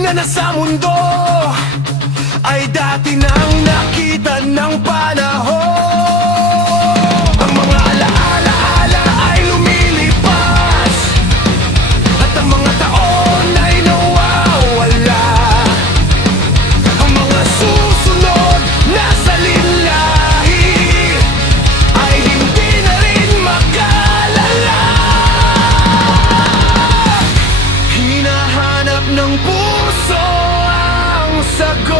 na nasa mundo ay dati nang nakita ng panahon. Ang mga alaala ay lumilipas at ang mga taon ay nawawala. Ang mga susunod na salinlahi ay hindi na rin makalala. Hinahanap ng puso ang sagot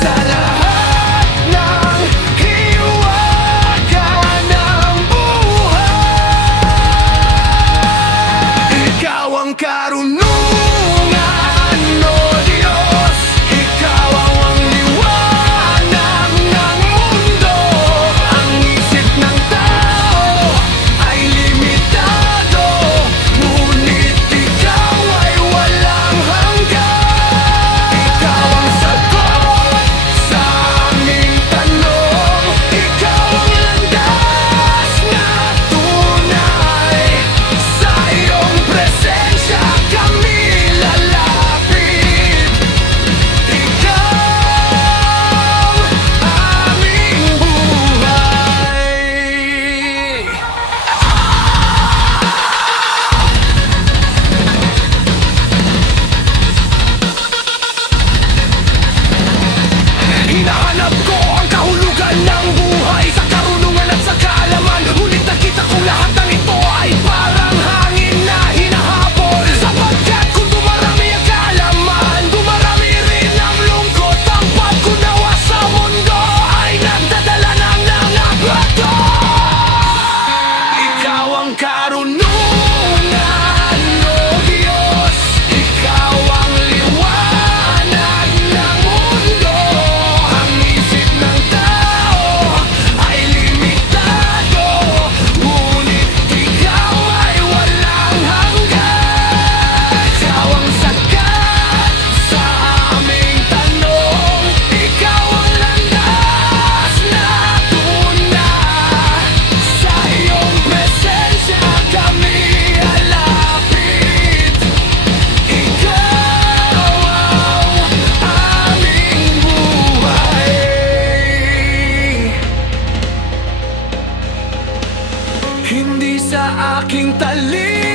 sa lahat ng hiwaga ng buhay. Ikaw ang karunungan, o Diyos. Ikaw ang liwanag ng mundo. Ang isip ng tao ay limitado, ngunit ikaw ay walang hanggan. Ikaw ang sagot sa aming tanong. Ikaw ang landas na tunay. Sa iyong presensya kami lalapit. Ikaw aming buhay. Hinahanap ko ang kahulugan ng buhay sa karunungan at sa kaalaman. Ngunit nakita kong lahat ng ito ay parang hangin na hinahabol. Sapagkat kung dumarami ang kaalaman, dumarami rin ang lungkot. Ang pagkunawa sa mundo ay nagdadala ng nangabato. Ikaw ang karunungan, o Diyos. Ikaw ang liwanag ng mundo. Ang isip ng tao ay limitado, ngunit ikaw ay walang hanggan. Ikaw ang sagat sa aming tanong. Ikaw ang landas na tunay. Sa iyong presensya kami alapit. Ikaw ang aming buhay. Hindi sa aking talino